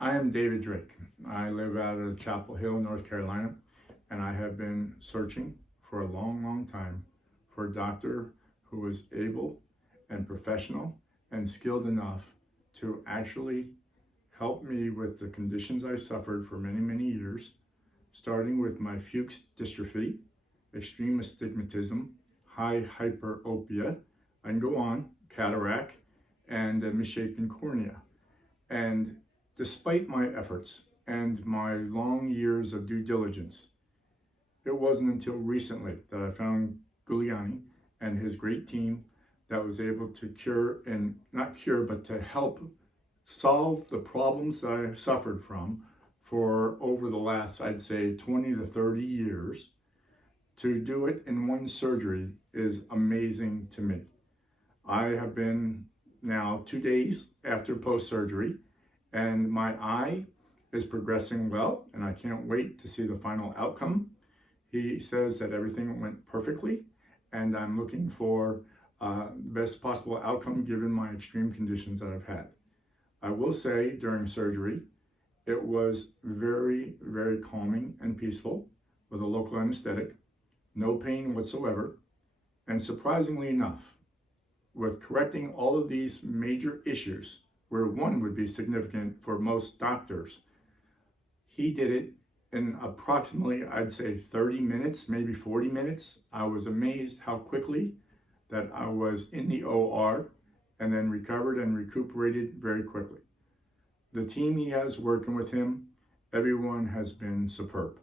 I am David Drake. I live out of Chapel Hill, North Carolina, and I have been searching for a long time for a doctor who is able and professional and skilled enough to actually help me with the conditions I suffered for many years, starting with my Fuchs dystrophy, extreme astigmatism, high hyperopia, and go on, cataract, and a misshapen cornea. And despite my efforts and my long years of due diligence, it wasn't until recently that I found Gulani and his great team that was able to cure, and not cure, but to help solve the problems that I suffered from for over the last, I'd say, 20 to 30 years. To do it in one surgery is amazing to me. I have been now 2 days after post-surgery, and my eye is progressing well, and I can't wait to see the final outcome. He says that everything went perfectly, and I'm looking for the best possible outcome given my extreme conditions that I've had. I will say during surgery, it was very calming and peaceful with a local anesthetic, no pain whatsoever, and surprisingly enough, with correcting all of these major issues, where one would be significant for most doctors, he did it in approximately, I'd say, 30 minutes, maybe 40 minutes. I was amazed how quickly that I was in the OR and then recovered and recuperated very quickly. The team he has working with him, everyone has been superb.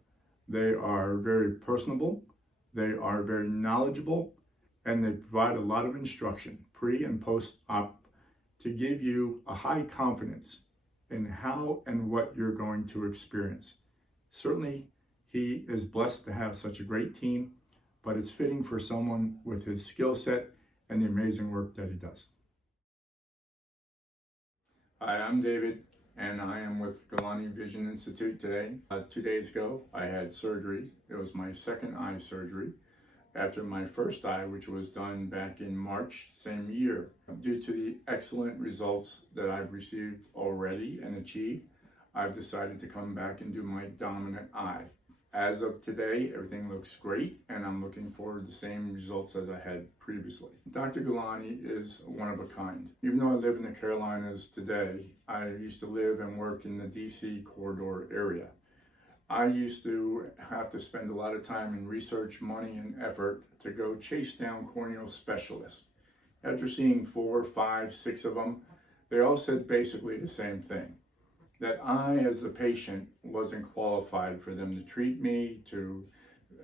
They are very personable, they are very knowledgeable, and they provide a lot of instruction pre and post-op to give you a high confidence in how and what you're going to experience. Certainly, he is blessed to have such a great team, but it's fitting for someone with his skill set and the amazing work that he does. Hi, I'm David, and I am with Gulani Vision Institute today. 2 days ago, I had surgery. It was my second eye surgery after my first eye, which was done back in March, same year. Due to the excellent results that I've received already and achieved, I've decided to come back and do my dominant eye. As of today, everything looks great, and I'm looking forward to the same results as I had previously. Dr. Gulani is one of a kind. Even though I live in the Carolinas today, I used to live and work in the DC corridor area. I used to have to spend a lot of time in research, money, and effort to go chase down corneal specialists. After seeing 4, 5, 6 of them, they all said basically the same thing, that I, as a patient, wasn't qualified for them to treat me, to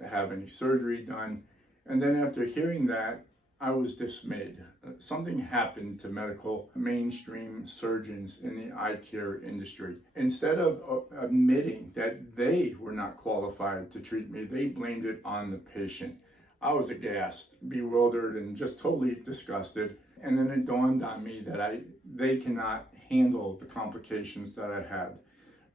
have any surgery done. And then after hearing that, I was dismayed. Something happened to medical mainstream surgeons in the eye care industry. Instead of admitting that they were not qualified to treat me, they blamed it on the patient. I was aghast, bewildered, and just totally disgusted. And then it dawned on me that they cannot handle the complications that I had.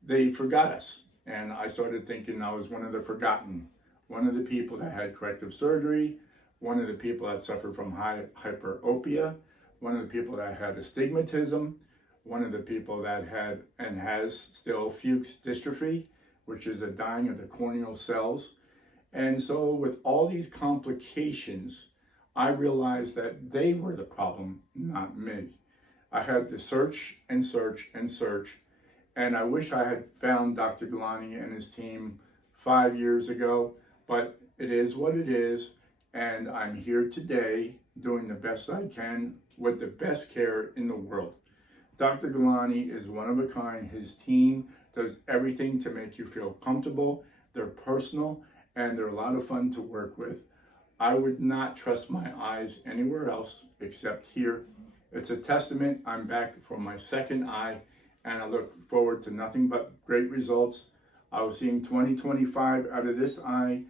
They forgot us, and I started thinking I was one of the forgotten, one of the people that had corrective surgery, one of the people that suffered from high hyperopia, one of the people that had astigmatism, one of the people that had and has still Fuchs dystrophy, which is a dying of the corneal cells. And so with all these complications, I realized that they were the problem, not me. I had to search, and I wish I had found Dr. Gulani and his team 5 years ago, but it is what it is. And I'm here today doing the best I can with the best care in the world. Dr. Gulani is one of a kind. His team does everything to make you feel comfortable. They're personal, and they're a lot of fun to work with. I would not trust my eyes anywhere else except here. It's a testament. I'm back for my second eye, and I look forward to nothing but great results. I was seeing 20/25 out of this eye.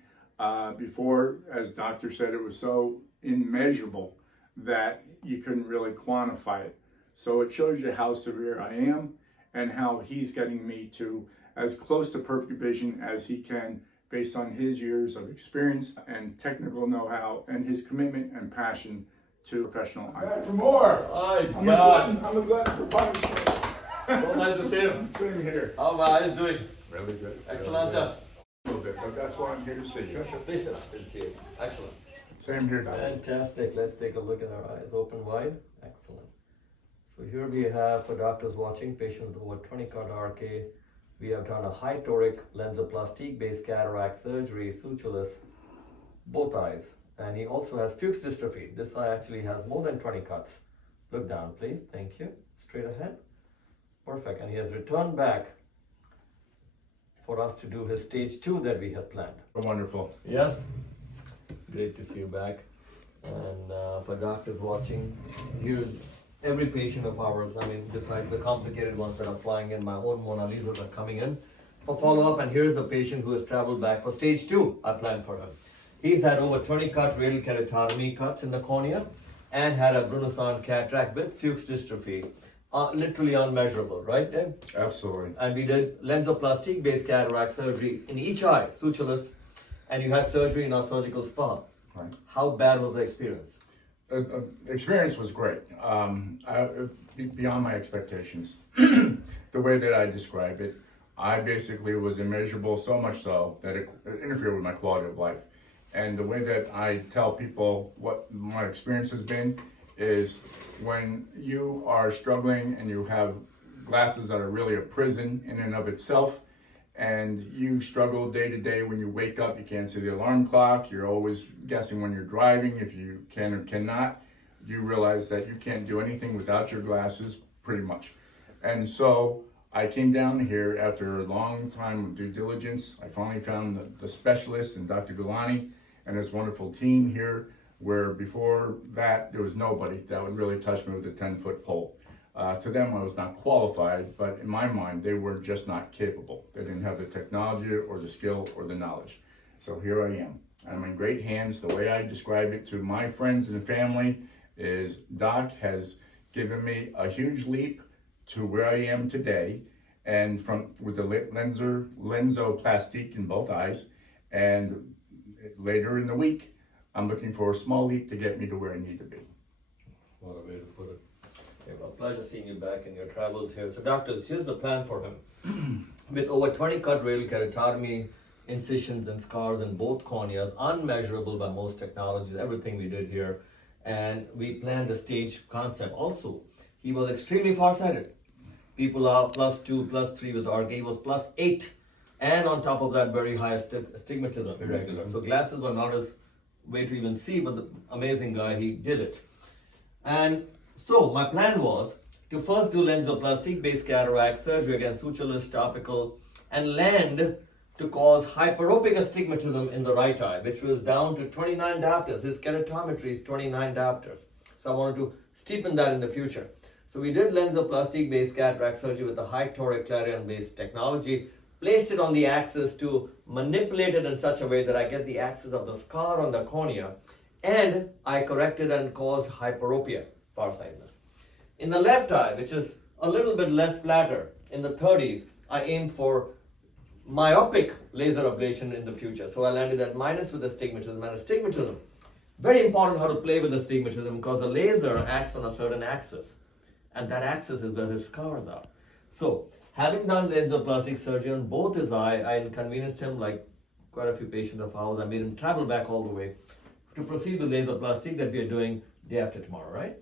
Before, as doctor said, it was so immeasurable that you couldn't really quantify it. So it shows you how severe I am and how he's getting me to as close to perfect vision as he can based on his years of experience and technical know-how and his commitment and passion to professional eye care. For more. I'm a glutton for punishment. So nice to see you. Same here. How are my eyes doing? Really good. Excellent. A little bit, but that's why I'm here to see you. Sure. Please sit. Good to see you. Excellent. Same here, Doctor. Fantastic. Let's take a look at our eyes open wide. Excellent. So here we have, for doctors watching, patient with over 20 cut RK. We have done a high toric LenzOplastique based cataract surgery, sutureless, both eyes. And he also has fuchs dystrophy. This eye actually has more than 20 cuts. Look down, please. Thank you. Straight ahead. Perfect. And he has returned back for us to do his stage 2 that we had planned. Wonderful. Yes. Great to see you back. And for doctors watching, here's every patient of ours. I mean, besides the complicated ones that are flying in, my own Mona Lisas are coming in for follow-up. And here's a patient who has traveled back for stage 2 I planned for him. He's had over 20 cut radial keratotomy cuts in the cornea and had a Brunison cataract with fuchs dystrophy. Literally unmeasurable, right, Dave? Absolutely. And we did LenzOplastique based cataract surgery in each eye, sutureless, and you had surgery in our surgical spa. Right. How bad was the experience? The experience was great. Beyond my expectations. The way that I describe it, I basically was immeasurable, so much so that it interfered with my quality of life. And the way that I tell people what my experience has been is when you are struggling and you have glasses that are really a prison in and of itself, and you struggle day to day. When you wake up, you can't see the alarm clock, you're always guessing when you're driving if you can or cannot. You realize that you can't do anything without your glasses, pretty much. And so I came down here after a long time of due diligence. I finally found the specialist in Dr.Gulani and his wonderful team here, where before that there was nobody that would really touch me with a 10-foot pole. To them, I was not qualified, but in my mind, they were just not capable. They didn't have the technology or the skill or the knowledge. So here I am. I'm in great hands. The way I describe it to my friends and family is Doc has given me a huge leap to where I am today, and with the LenzOplastique in both eyes, and later in the week, I'm looking for a small leap to get me to where I need to be. What a way to put it. Okay, well, pleasure seeing you back in your travels here. So doctors, here's the plan for him. With over 20 cut radial keratotomy, incisions and scars in both corneas, unmeasurable by most technologies, everything we did here. And we planned a stage concept. Also, he was extremely farsighted. People are +2, +3 with RK, he was +8. And on top of that, very high astigmatism, irregular. So glasses were not his way to even see, but the amazing guy, he did it. And so my plan was to first do LenzOplastique based cataract surgery, again sutureless, topical, and land to cause hyperopic astigmatism in the right eye, which was down to 29 diopters. His keratometry is 29 diopters. So I wanted to steepen that in the future. So we did LenzOplastique based cataract surgery with a high toric clarion based technology, placed it on the axis to manipulate it in such a way that I get the axis of the scar on the cornea, and I corrected and caused hyperopia, farsightedness. In the left eye, which is a little bit less flatter, in the 30s, I aimed for myopic laser ablation in the future. So I landed at minus with astigmatism, and astigmatism, very important how to play with astigmatism, because the laser acts on a certain axis, and that axis is where his scars are. So having done LenzOplastic surgery on both his eye, I inconvenienced him, like quite a few patients of ours. I made him travel back all the way to proceed with LaZrPlastique that we are doing day after tomorrow, right?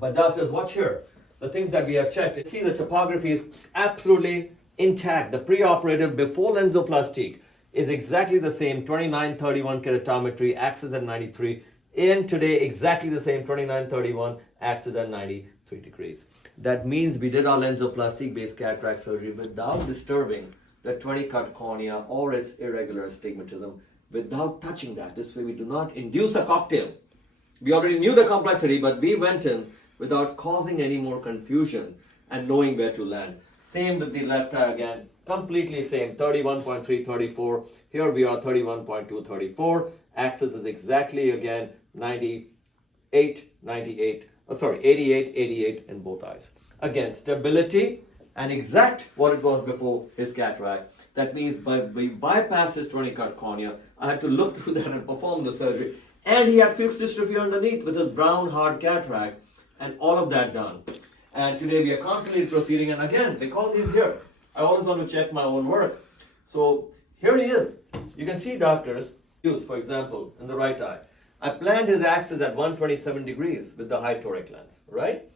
But doctors, watch here. The things that we have checked. See, the topography is absolutely intact. The preoperative before LenzOplastique is exactly the same, 29-31 keratometry, axis at 93. And today, exactly the same, 29-31, axis at 93 degrees. That means we did our LenzOplastique based cataract surgery without disturbing the 20 cut cornea or its irregular astigmatism, without touching that. This way we do not induce a cocktail. We already knew the complexity, but we went in without causing any more confusion and knowing where to land. Same with the left eye again, completely same, 31.3, 34. Here we are 31.2, 34. Axis is exactly again 98, 88. 88, 88 in both eyes. Again, stability and exact what it was before his cataract. That means we bypassed his 20 cut cornea. I had to look through that and perform the surgery. And he had fuchs dystrophy underneath with his brown hard cataract, and all of that done. And today we are confidently proceeding, and again, because he's here, I always want to check my own work. So here he is. You can see doctors use, for example, in the right eye. I planned his axis at 127 degrees with the high toric lens, right?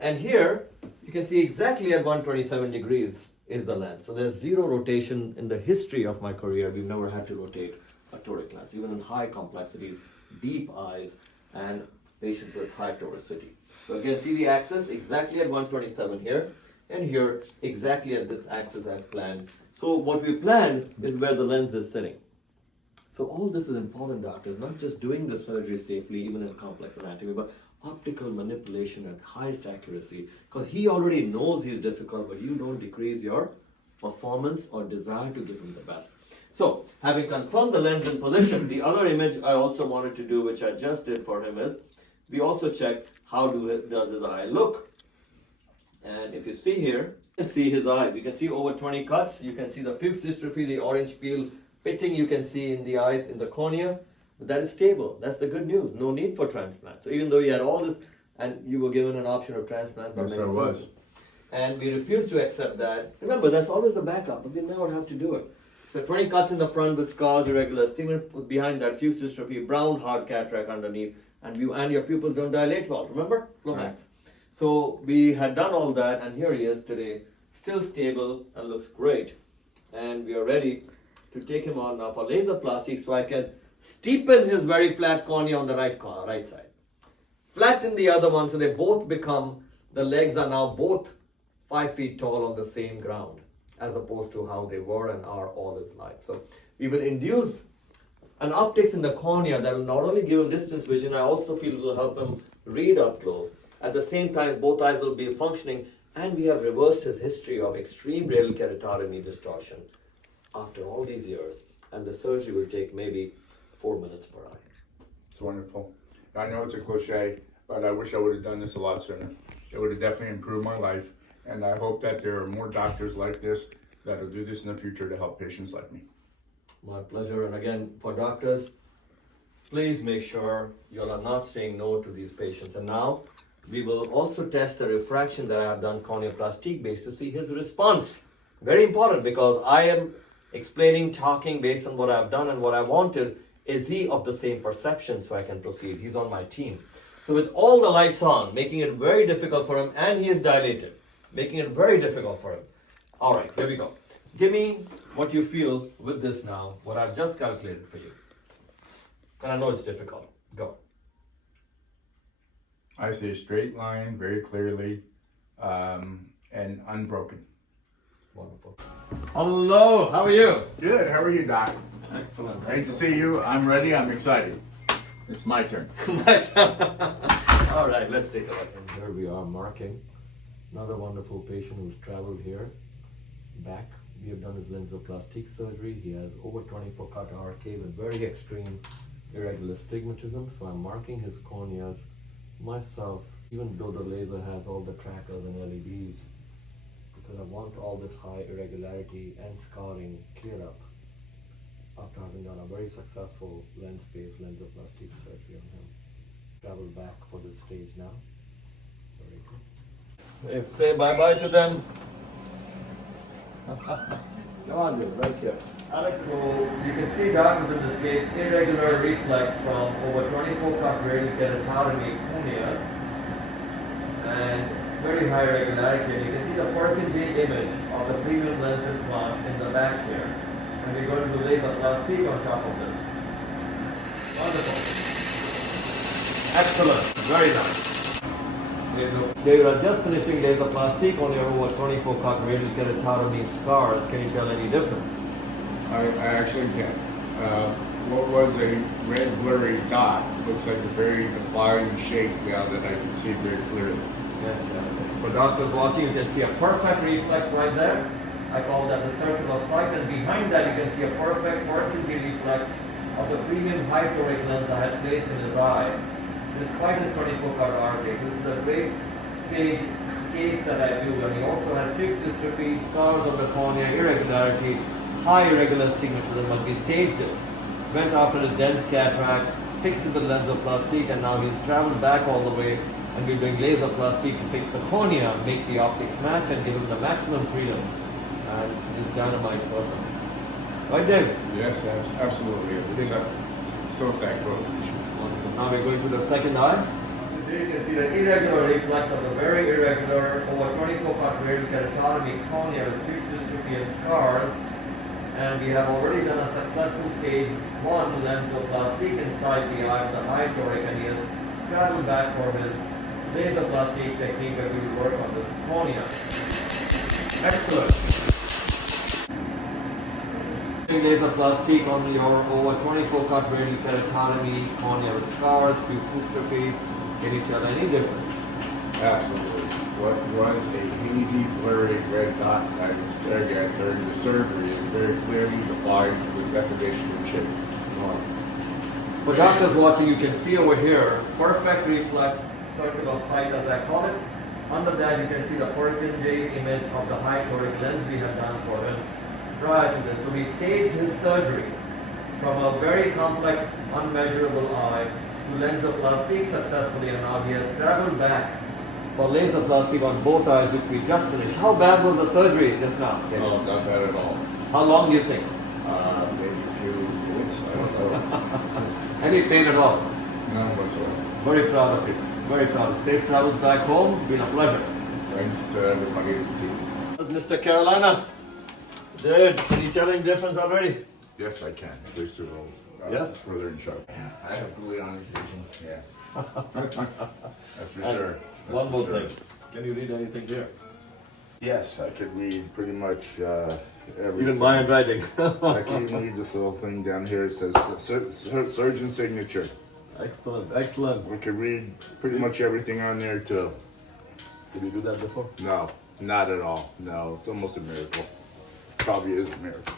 And here, you can see exactly at 127 degrees is the lens. So there's zero rotation in the history of my career. We've never had to rotate a toric lens, even in high complexities, deep eyes, and patients with high toricity. So again, see the axis exactly at 127 here, and here exactly at this axis as planned. So what we planned is where the lens is sitting. So all this is important, doctors, not just doing the surgery safely, even in complex anatomy, but optical manipulation at highest accuracy, because he already knows he's difficult, but you don't decrease your performance or desire to give him the best. So, having confirmed the lens in position, the other image I also wanted to do, which I just did for him, is we also checked how does his eye look. And if you see here, you can see his eyes. You can see over 20 cuts. You can see the Fuchs dystrophy, the orange peel pitting you can see in the eyes, in the cornea. But that is stable. That's the good news. No need for transplant. So even though you had all this, and you were given an option of transplant, Yes, I was. and we refused to accept that. Remember, that's always the backup, but we never have to do it. So 20 cuts in the front with scars, irregular stigma behind that, Fuchs dystrophy, brown hard cataract underneath, and your pupils don't dilate well. Remember? Flomax. Right. So we had done all that, and here he is today, still stable and looks great. And we are ready to take him on now for LaZrPlastique, so I can steepen his very flat cornea on the right side. Flatten the other one, so they both become, the legs are now both 5 feet tall on the same ground, as opposed to how they were and are all his life. So we will induce an optics in the cornea that will not only give him distance vision, I also feel it will help him read up close. At the same time, both eyes will be functioning, and we have reversed his history of extreme radial keratotomy distortion after all these years, and the surgery will take maybe 4 minutes per eye. It's wonderful. I know it's a cliche, but I wish I would have done this a lot sooner. It would have definitely improved my life, and I hope that there are more doctors like this that will do this in the future to help patients like me. My pleasure. And again, for doctors, please make sure you are not saying no to these patients. And now we will also test the refraction that I have done corneal plastique based to see his response. Very important, because I am explaining, talking based on what I've done and what I wanted. Is he of the same perception so I can proceed? He's on my team. So with all the lights on, making it very difficult for him, and he is dilated, making it very difficult for him. All right, here we go. Give me what you feel with this now, what I've just calculated for you. And I know it's difficult. Go. I see a straight line very clearly and unbroken. Wonderful. Hello, how are you? Good. How are you, Doc? Excellent. Great to see you. I'm ready. I'm excited. It's my turn. All right, let's take a look. And here we are marking another wonderful patient who's traveled here back. We have done his LenzOplastique surgery. He has over 24 cut RK with very extreme irregular stigmatism. So I'm marking his corneas myself, even though the laser has all the trackers and LEDs, because I want all this high irregularity and scarring cleared up after having done a very successful lens-based LenzOplastique surgery on him. Travel back for this stage now. Very good. Say bye-bye to them. Come on, dude, right here. Alex, so you can see doctors in this case, irregular reflex from over 24 cut radial keratotomy cornea and very high regularity. And you can see the Purkinje image of the premium lens implant in the back here. And we're going to do LaZrPlastique on top of this. Wonderful. Excellent. Very nice. They are just finishing LaZrPlastique on your over 24 cut radial keratotomy scars. Can you tell any difference? I actually can. What was a red blurry dot looks like a very defined shape now that I can see very clearly. For doctors watching, you can see a perfect reflex right there. I call that the circle of sight, and behind that you can see a perfect Purkinje reflex of the premium high toric lens I had placed in his eye. Despite his 24 cut RK, this is a great stage case that I do, and he also has Fuchs dystrophy, scars on the cornea, irregularity, high irregular stigmatism, but we staged it. Went after a dense cataract, fixed it with LenzOplastique, and now he's traveled back all the way And we're doing LaZrPlastique to fix the cornea, make the optics match, and give him the maximum freedom. And he's dynamite person. Right, David? Yes, absolutely. So thankful. Now we're going to the second eye. Here you can see the irregular reflex of the very irregular over 24-cut radial keratotomy cornea with fixed dystrophy and scars. And we have already done a successful stage 1 LenzOplastique inside the eye of the high toric, and he has traveled back for his LaZrPlastique technique where we will work on this cornea. Excellent. LaZrPlastique on your over 24-cut radial keratotomy cornea with scars, fixed dystrophy. Can you tell any difference? Absolutely. What was a hazy, blurry red dot I was staring at during the surgery is very clearly defined with definition and shape. For doctors watching, you can see over here, perfect reflex circle of sight as I call it. Under that you can see the Purkinje image of the high toric lens we have done for him prior to this. So we staged his surgery from a very complex, unmeasurable eye to LenzOplastique successfully, and now he has traveled back for LaZrPlastique on both eyes, which we just finished. How bad was the surgery just now? No, not bad at all. How long do you think? Maybe a few minutes, I don't know. Any pain at all? None whatsoever. Very proud of you. Very proud. Safe travels back home. Been a pleasure. Thanks to everybody at the team. Mr. Carolina. Dude, can you tell any difference already? Yes, I can. Please do. Yes? Further and sharp. I have Gulani vision. Yeah. That's for sure. One more thing. Can you read anything here? Yes, I could read pretty much everything. Even my handwriting. I can even read this little thing down here. It says surgeon signature. Excellent, excellent. We could read pretty much everything on there too. Did you do that before? No, not at all. No, it's almost a miracle. Probably is a miracle.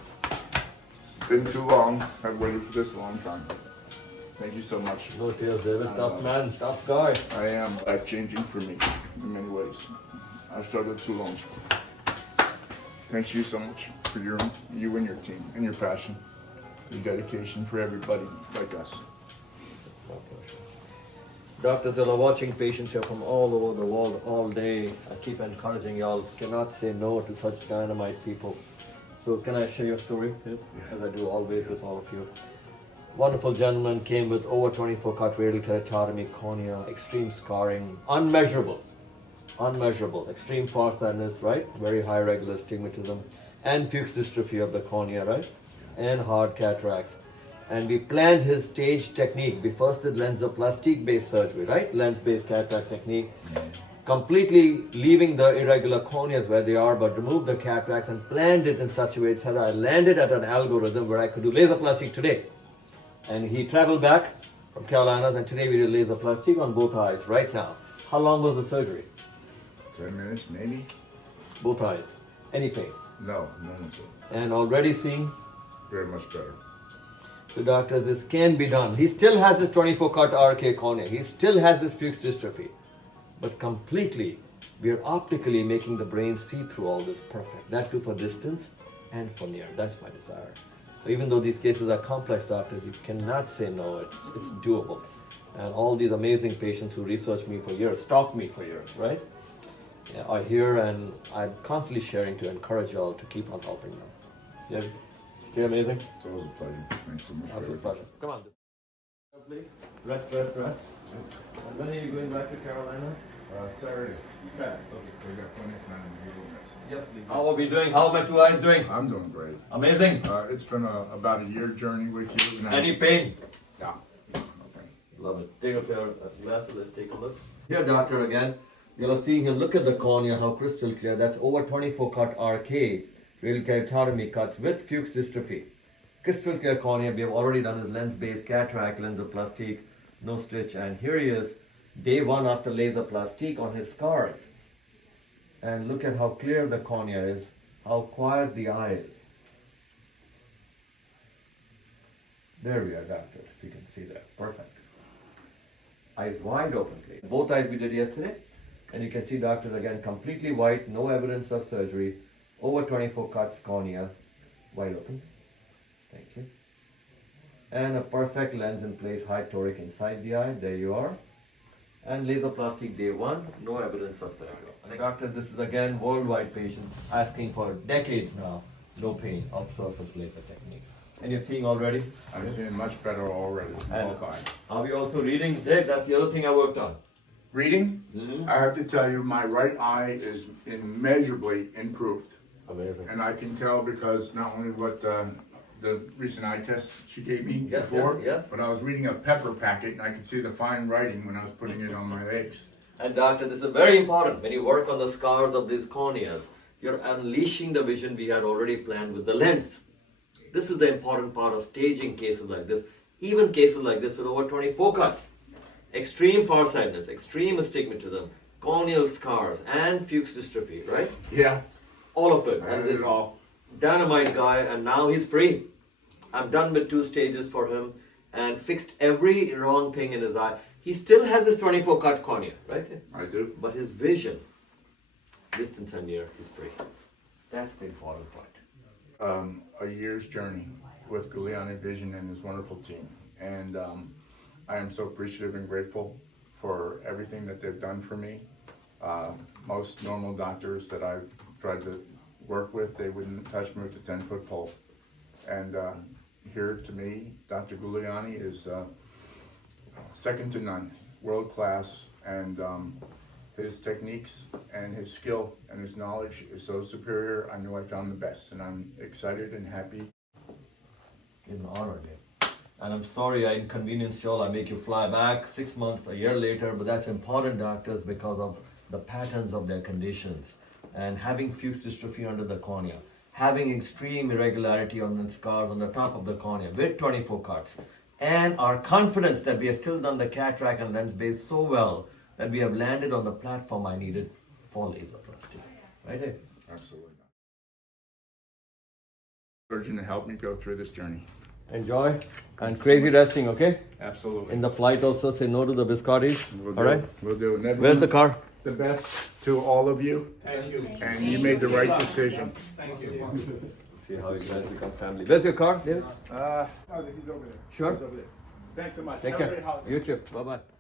It's been too long. I've waited for this a long time. Thank you so much. No tears, David. Tough man, tough guy. I am life-changing for me in many ways. I've struggled too long. Thank you so much for you and your team and your passion, your dedication for everybody like us. My pleasure. Doctors that are watching patients here from all over the world all day, I keep encouraging y'all, cannot say no to such dynamite people. So can I share your story here, as I do always with all of you? Wonderful gentleman came with over 24-cut radial keratotomy cornea, extreme scarring, unmeasurable, extreme farsightedness, right? Very high regular astigmatism, and fixed dystrophy of the cornea, right? And hard cataracts. And we planned his stage technique. We first did LenzOplastique based surgery, right? Lens-based cataract technique. Completely leaving the irregular corneas where they are, but removed the cataracts and planned it in such a way that I landed at an algorithm where I could do LaZrPlastique today. And he traveled back from Carolinas, and today we did LaZrPlastique on both eyes right now. How long was the surgery? 10 minutes, maybe? Both eyes. Any pain? No, none. And already seeing? Very much better. So doctor, this can be done. He still has this 24-cut RK cornea. He still has this fixed dystrophy. But completely, we are optically making the brain see through all this perfect. That too for distance and for near. That's my desire. So even though these cases are complex, doctors, you cannot say no. It's doable. And all these amazing patients who researched me for years, stalked me for years, right? Yeah, are here, and I'm constantly sharing to encourage you all to keep on helping them. Yeah, stay amazing. It's always a pleasure. Thanks so much. Absolute pleasure. Come on. Please. Rest, rest, rest. And when are you going back to Carolina? Saturday. Saturday. Okay. We got plenty of time to do this. Yes, please. How are we doing? How are my two eyes doing? I'm doing great. Amazing. It's been about a year journey with you. Now. Any pain? Yeah. Okay. Love it. Take off your glasses. Let's take a look. Here, doctor, again. You're seeing him. Look at the cornea, how crystal clear. That's over 24-cut RK radial keratotomy cuts with fixed dystrophy. Crystal clear cornea. We have already done his lens-based cataract, LenzOplastique, no stitch. And here he is, day 1 after LaZrPlastique on his scars. And look at how clear the cornea is, how quiet the eye is. There we are, doctors, if you can see that. Perfect. Eyes wide open, please. Both eyes we did yesterday. And you can see, doctors, again, completely white, no evidence of surgery, over 24 cuts cornea, wide open. Thank you. And a perfect lens in place, high toric inside the eye. There you are. And LenzOplastique day 1, no evidence of surgery. And doctor, this is again worldwide patients asking for decades now, no pain of surface laser techniques. And you're seeing already? I'm seeing much better already. And All fine. are we also reading? Dick, that's the other thing I worked on. Reading, Mm-hmm. I have to tell you, my right eye is immeasurably improved. Amazing. And I can tell because not only what the recent eye test she gave me Yes, before, yes. but I was reading a pepper packet and I could see the fine writing when I was putting it on my legs. And doctor, this is very important. When you work on the scars of these corneas, you're unleashing the vision we had already planned with the lens. This is the important part of staging cases like this. Even cases like this with over 24 cuts. Extreme farsightedness, extreme astigmatism, corneal scars, and Fuchs dystrophy, right? Yeah. All of it. I And had this it all. dynamite guy, and now he's free. I'm done with 2 stages for him and fixed every wrong thing in his eye. He still has his 24 cut cornea, right? I do. But his vision, distance and near, is free. That's the important part. A year's journey with Gulani Vision and his wonderful team. And I am so appreciative and grateful for everything that they've done for me. Most normal doctors that I've tried to work with, they wouldn't touch me with a 10-foot pole. And here to me, Dr. Gulani is second to none, world class, and his techniques and his skill and his knowledge is so superior. I know I found the best, and I'm excited and happy. It's an honor, Dave. And I'm sorry I inconvenienced you all. I make you fly back 6 months, a year later, but that's important, doctors, because of the patterns of their conditions. And having Fuchs dystrophy under the cornea, having extreme irregularity on the scars on the top of the cornea with 24 cuts, and our confidence that we have still done the cataract and lens base so well that we have landed on the platform I needed for LaZrPlastique. Right, Dave? Absolutely. Surgeon to help me go through this journey. Enjoy and crazy resting, okay? Absolutely. In the flight also say no to the biscottis. We'll All do. right? We'll do. And Where's the car? the best to all of you. Thank you. And you made the right decision. Thank you. See how you guys become family. Where's your car, David? He's over there. Sure. He's over there. Thanks so much. Take Have a care. great holiday. You too. Bye-bye.